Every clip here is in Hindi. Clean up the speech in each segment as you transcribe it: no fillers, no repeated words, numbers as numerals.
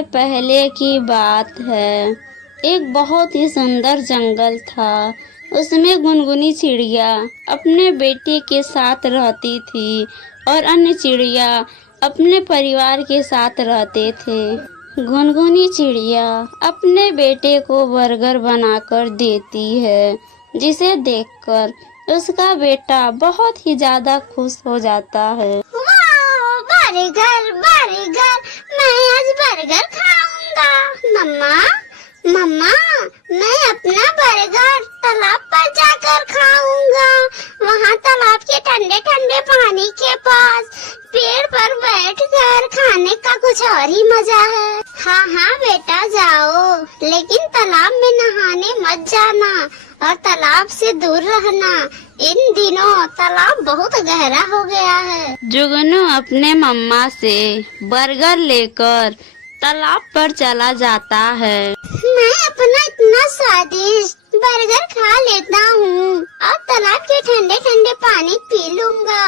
समय पहले की बात है। एक बहुत ही सुंदर जंगल था। उसमें गुनगुनी चिड़िया अपने बेटे के साथ रहती थी और अन्य चिड़िया अपने परिवार के साथ रहते थे। गुनगुनी चिड़िया अपने बेटे को बर्गर बनाकर देती है, जिसे देखकर उसका बेटा बहुत ही ज्यादा खुश हो जाता है। वाह, बर्गर बर्गर, मैं आज बर्गर खाऊंगा। मम्मा मम्मा, मैं अपना बर्गर तालाब पर जाकर खाऊंगा। वहाँ तालाब के ठंडे ठंडे पानी के पास पेड़ पर बैठकर खाने का कुछ और ही मजा है। हाँ हाँ बेटा जाओ, लेकिन तालाब में नहाने मत जाना और तालाब से दूर रहना। इन दिनों तालाब बहुत गहरा हो गया है। जुगनू अपने मम्मा से बर्गर लेकर तालाब पर चला जाता है। मैं अपना इतना स्वादिष्ट बर्गर खा लेता हूँ और तालाब के ठंडे ठंडे पानी पी लूँगा।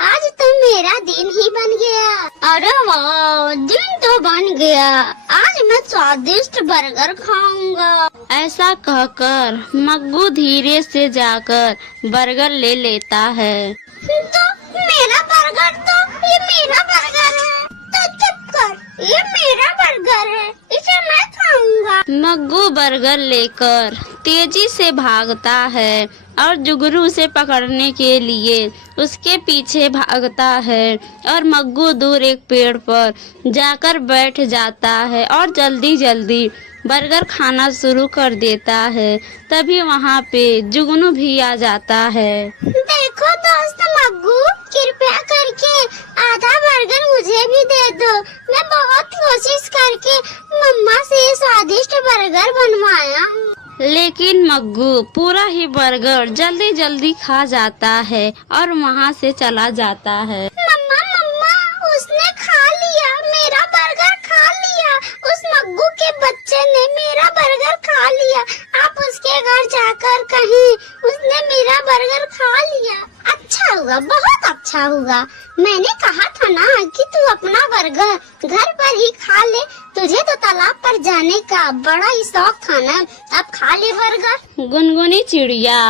आज तो मेरा दिन ही बन गया। अरे वाह, दिन तो बन गया। आज मैं स्वादिष्ट बर्गर खाऊंगा। ऐसा कहकर मग्गू धीरे से जाकर बर्गर ले लेता है। तो मेरा बर्गर, तो ये मेरा बर्गर है। तो चुप कर, ये मेरा बर्गर है, इसे मैं खाऊंगा। मग्गू बर्गर लेकर तेजी से भागता है और जुगनू उसे पकड़ने के लिए उसके पीछे भागता है और मग्गू दूर एक पेड़ पर जाकर बैठ जाता है और जल्दी जल्दी बर्गर खाना शुरू कर देता है। तभी वहाँ पे जुगनू भी आ जाता है। देखो दोस्त मग्गू, कृपया करके आधा बर्गर मुझे भी दे दो। मैं बहुत कोशिश करके मम्मा से स्वादिष्ट बर्गर बनवाया हूँ। लेकिन मग्गू पूरा ही बर्गर जल्दी जल्दी खा जाता है और वहाँ से चला जाता है। मम्मा मम्मा, उसने खा लिया, मेरा बर्गर खा लिया। उस मग्गू के बच्चे ने मेरा बर्गर खा लिया। आप उसके घर जाकर कहीं उसने मेरा बर्गर खा लिया। अच्छा हुआ, बहुत अच्छा हुआ। मैंने कहा था ना कि तू अपना बर्गर घर पर ही खा ले। तुझे तो तालाब पर जाने का बड़ा ही शौक था ना, अब खा ले बर्गर। गुनगुनी चिड़िया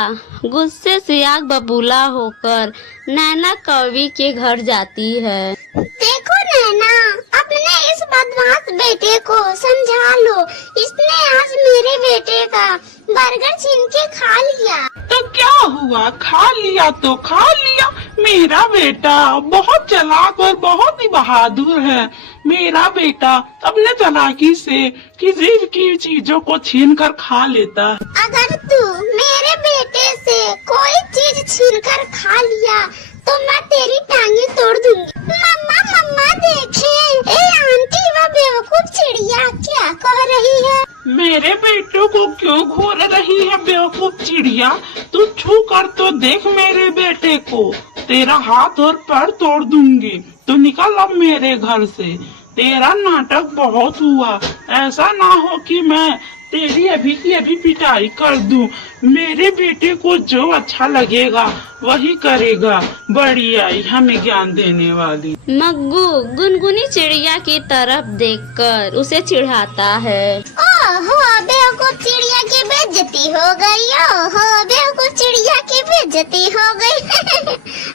गुस्से से आग बबूला होकर नैना कौवी के घर जाती है। देखो नैना, अपने इस बदमाश बेटे को समझा लो। इसने आज मेरे बेटे का बर्गर छीन के खा लिया। तो क्या हुआ, खा लिया तो खा लिया। मेरा बेटा बहुत चालाक और बहुत ही बहादुर है। मेरा बेटा अपने चालाकी से किसी की चीजों को छीन कर खा लेता है। अगर तू मेरे बेटे से कोई चीज छीन कर खा लिया तो मैं तेरी टांगे तोड़ दूंगी। मम्मा मम्मा देखें, ए आंटी, वह बेवकूफ चिड़िया क्या कह रही है। मेरे बेटे को क्यों घूर रही है बेवकूफ चिड़िया? तू छू कर तो देख मेरे बेटे को, तेरा हाथ और पैर तोड़ दूंगी। तो निकल अब मेरे घर से। तेरा नाटक बहुत हुआ। ऐसा ना हो कि मैं तेरी अभी की अभी पिटाई कर दूं। मेरे बेटे को जो अच्छा लगेगा वही करेगा। बड़ी आई हमें ज्ञान देने वाली। मग्गू गुनगुनी चिड़िया की तरफ देखकर उसे चिढ़ाता है। ओहो, बेवकूफ चिड़िया की बेइज्जती हो गई। ओहो, बेवकूफ चिड़िया की बेइज्जती हो गई।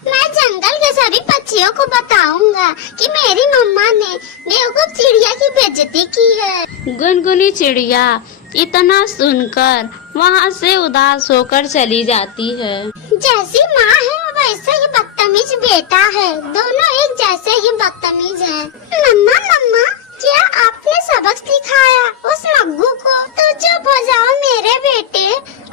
मैं जंगल के सभी पक्षियों को बताऊंगा कि मेरी मम्मा ने बेवकूफ चिड़िया की बेइज्जती की है। गुनगुनी चिड़िया इतना सुनकर वहाँ से उदास होकर चली जाती है। जैसी माँ है वैसे ही बदतमीज बेटा है। दोनों एक जैसे ही बदतमीज हैं। मम्मा मम्मा, क्या आपने सबक सिखाया उस मग्गू को? तो चुप हो जाओ मेरे बेटे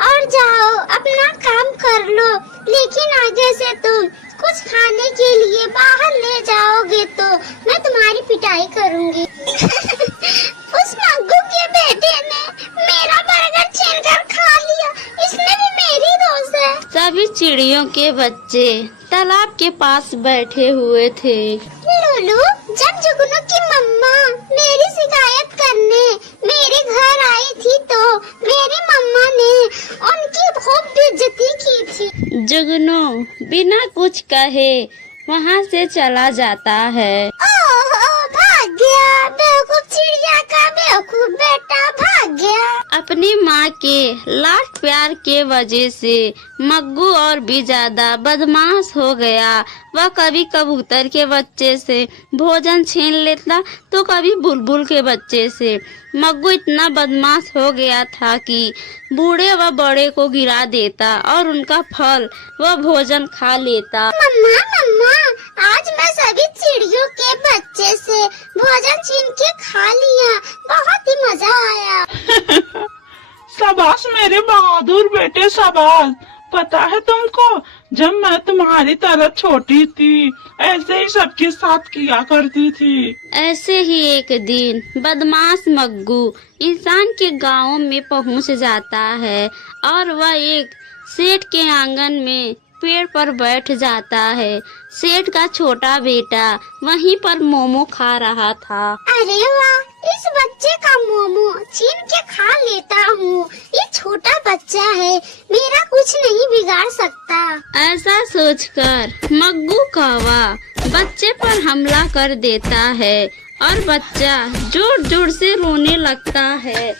और जाओ अपना काम कर लो। लेकिन आगे से तुम कुछ खाने के लिए बाहर ले जाओगे तो मैं तुम्हारी पिटाई करूँगी। उस मग्गू के बेटे ने मेरा बर्गर छीनकर खा लिया। इसमें भी मेरी दोस्त है। सभी चिड़ियों के बच्चे तालाब के पास बैठे हुए थे। लूलू, जब जुगनू की मम्मा मेरी शिकायत करने मेरे घर आई थी तो मेरी मम्मा ने उनकी खूब बेइज्जती की थी। जुगनू बिना कुछ कहे वहाँ से चला जाता है। ओहो, भाग गया। बेवकूफ चिड़िया का अपनी माँ के लाड प्यार के वजह से मग्गू और भी ज्यादा बदमाश हो गया। वह कभी कबूतर के बच्चे से भोजन छीन लेता तो कभी बुलबुल के बच्चे से। मग्गू इतना बदमाश हो गया था कि बूढ़े व बड़े को गिरा देता और उनका फल व भोजन खा लेता। मम्मा मम्मा, आज मैं सभी चिड़ियों के बच्चे से भोजन छीन के खा लिया, बहुत ही मजा आया। शाबाश मेरे बहादुर बेटे, शाबाश। पता है तुमको, जब मैं तुम्हारी तरह छोटी थी ऐसे ही सबके साथ किया करती थी। ऐसे ही एक दिन बदमाश मग्गू इंसान के गांव में पहुंच जाता है और वह एक सेठ के आंगन में पेड़ पर बैठ जाता है। सेठ का छोटा बेटा वहीं पर मोमो खा रहा था। अरे वाह, इस बच्चे का मोमो छीन के खा लेता हूँ। ये छोटा बच्चा है, मेरा कुछ नहीं बिगाड़ सकता। ऐसा सोचकर मग्गू कौवा बच्चे पर हमला कर देता है और बच्चा जोर जोर से रोने लगता है।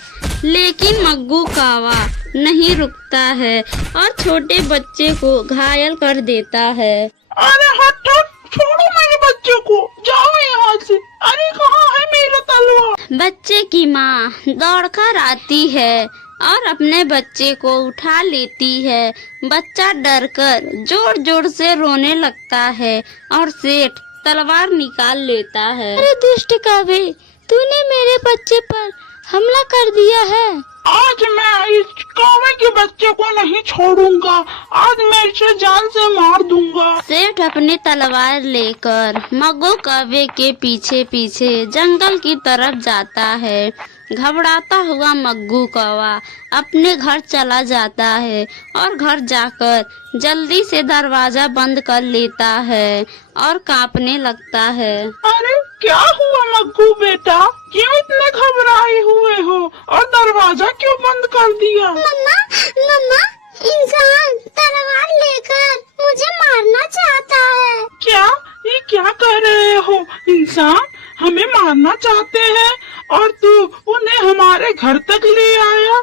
लेकिन मग्गू कौवा नहीं रुकता है और छोटे बच्चे को घायल कर देता है। अरे हट हट, छोड़ो मेरे बच्चे को, जाओ यहाँ से। अरे कहाँ है मेरा तलवार? बच्चे की माँ दौड़कर आती है और अपने बच्चे को उठा लेती है। बच्चा डरकर जोर जोर से रोने लगता है और सेठ तलवार निकाल लेता है। अरे दुष्ट कौवे, तूने मेरे बच्चे पर हमला कर दिया है। आज मैं इस कौवे के बच्चे को नहीं छोड़ूंगा, आज मैं इसे जान से मार दूंगा। सेठ अपनी तलवार लेकर मग्गू कौवे के पीछे पीछे जंगल की तरफ जाता है। घबराता हुआ मग्गू कौवा अपने घर चला जाता है और घर जाकर जल्दी से दरवाजा बंद कर लेता है और कांपने लगता है। अरे क्या हुआ मग्गू बेटा, क्यों इतने घबराए हुए हो और दरवाजा क्यों बंद कर दिया? मम्मा मम्मा, इंसान तलवार लेकर मुझे मारना चाहता है। क्या ये क्या कह रहे हो? इंसान हमें मारना चाहते हैं और तू उन्हें हमारे घर तक ले आया?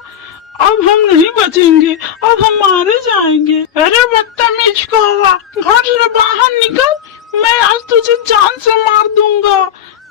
अब हम नहीं बचेंगे, अब हम मारे जाएंगे। अरे बदतमीज कौवा, घर से बाहर निकल, मैं आज तुझे जान से मार दूंगा।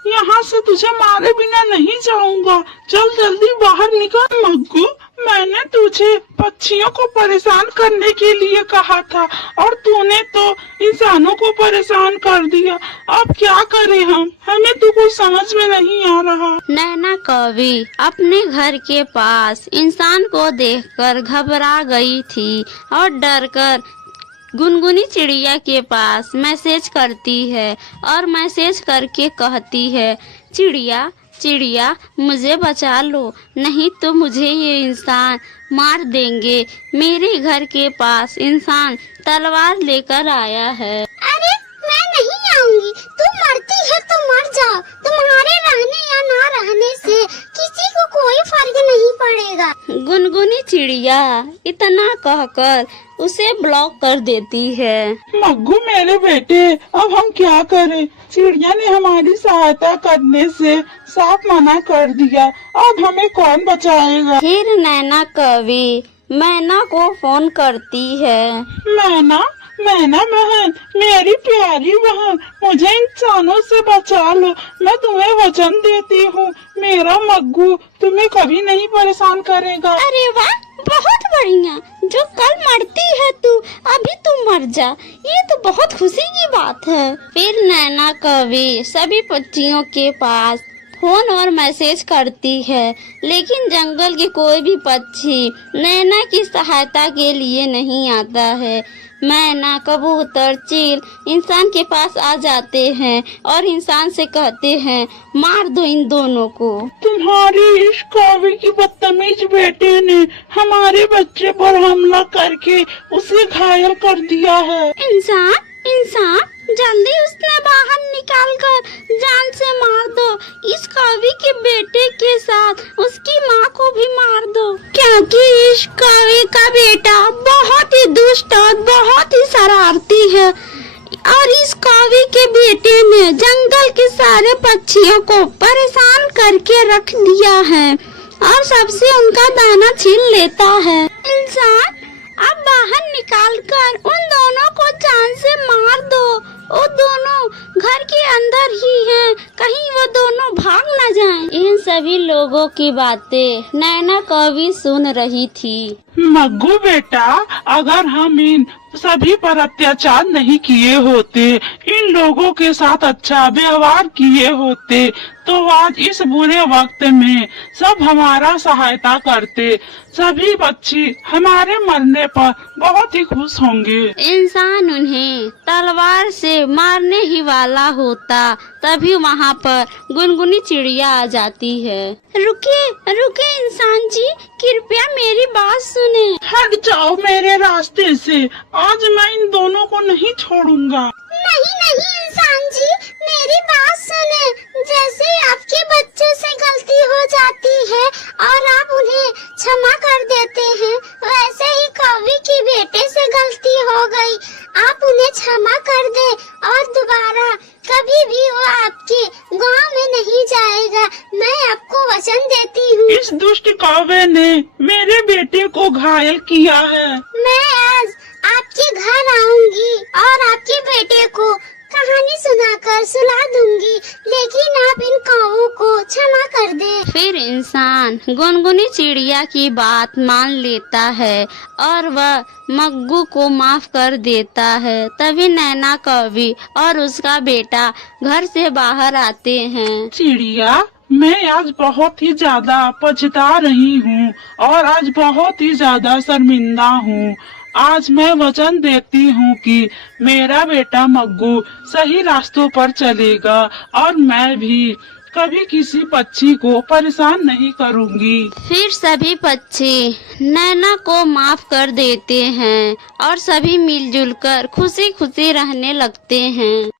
यहाँ से तुझे मारे बिना नहीं जाऊंगा, चल जल्दी बाहर निकल। मग्गू, मैंने तुझे पक्षियों को परेशान करने के लिए कहा था और तूने तो इंसानों को परेशान कर दिया। अब क्या करें हम, हमें तो कुछ समझ में नहीं आ रहा। नैना कौवी अपने घर के पास इंसान को देखकर घबरा गई थी और डरकर गुनगुनी चिड़िया के पास मैसेज करती है और मैसेज करके कहती है, चिड़िया चिड़िया मुझे बचा लो, नहीं तो मुझे ये इंसान मार देंगे। मेरे घर के पास इंसान तलवार लेकर आया है। अरे मैं नहीं आऊंगी, तुम मरती है तो मर जाओ, तुम्हारे रहने या ना रहने से किसी को कोई फर्क नहीं पड़ेगा। गुनगुनी चिड़िया इतना कहकर उसे ब्लॉक कर देती है। मग्गू मेरे बेटे, अब हम क्या करें? चिड़िया ने हमारी सहायता करने से साफ मना कर दिया, अब हमें कौन बचाएगा? फिर नैना कौवी मैना को फोन करती है। मैना, मैना बहन, मेरी प्यारी बहन, मुझे इंसानों से बचा लो। मैं तुम्हें वचन देती हूँ, मेरा मग्गू तुम्हें कभी नहीं परेशान करेगा। अरे वाह, बहुत बढ़िया, जो कल मरती है तू अभी तू मर जा, ये तो बहुत खुशी की बात है। फिर नैना कौवी सभी पक्षियों के पास फोन और मैसेज करती है, लेकिन जंगल के कोई भी पक्षी नैना की सहायता के लिए नहीं आता है। मैना, कबूतर, चील इंसान के पास आ जाते हैं और इंसान से कहते हैं, मार दो इन दोनों को। तुम्हारी इस कौवे की बदतमीज बेटे ने हमारे बच्चे पर हमला करके उसे घायल कर दिया है। इंसान इंसान जल्दी उसने बाहर निकाल कर जान से मार दो। इस कौवे के बेटे के साथ उसकी माँ को भी मार दो, क्योंकि इस कौवे का बेटा बहुत ही दुष्ट और बहुत ही शरारती है और इस कौवे के बेटे ने जंगल के सारे पक्षियों को परेशान करके रख दिया है। और सबसे उनका दाना छीन लेता है। इंसान अब बाहर निकालकर उन दोनों को जान से मार दो। वो दोनों घर के अंदर ही हैं, कहीं वो दोनों भाग न जाएं। इन सभी लोगों की बातें नैना कवि सुन रही थी। मग्गू बेटा, अगर हम इन सभी पर अत्याचार नहीं किए होते, इन लोगों के साथ अच्छा व्यवहार किए होते, तो आज इस बुरे वक्त में सब हमारा सहायता करते। सभी बच्चे हमारे मरने पर बहुत ही खुश होंगे। इंसान उन्हें तलवार से मारने ही वाला होता, तभी वहाँ पर गुनगुनी चिड़िया आ जाती है। रुकिए रुकिए इंसान जी, कृपया मेरी बात सुने। हट जाओ मेरे रास्ते से, आज मैं इन दोनों को नहीं छोड़ूंगा। नहीं नहीं इंसान जी, मेरी बात सुने। जैसे आपके बच्चों से गलती हो जाती है और आप उन्हें क्षमा कर देते हैं, वैसे ही कवि की बेटे से गलती हो गई। आप उन्हें क्षमा कर दे और दोबारा कभी भी वो आपके गांव में नहीं जाएगा। मैं आपको वचन देती हूँ। इस दुष्ट कौवे ने मेरे बेटे को घायल किया है। मैं आज आपके घर आऊंगी और आपके बेटे को कहानी सुनाकर सुला दूंगी, लेकिन आप इन कौवों को क्षमा कर दे। फिर इंसान गुनगुनी चिड़िया की बात मान लेता है और वह मग्गू को माफ कर देता है। तभी नैना कवि और उसका बेटा घर से बाहर आते हैं। चिड़िया, मैं आज बहुत ही ज्यादा पछता रही हूँ और आज बहुत ही ज्यादा शर्मिंदा हूँ। आज मैं वचन देती हूँ कि मेरा बेटा मग्गू सही रास्तों पर चलेगा और मैं भी कभी किसी पक्षी को परेशान नहीं करूँगी। फिर सभी पक्षी नैना को माफ कर देते हैं और सभी मिलजुल कर खुशी खुशी रहने लगते हैं।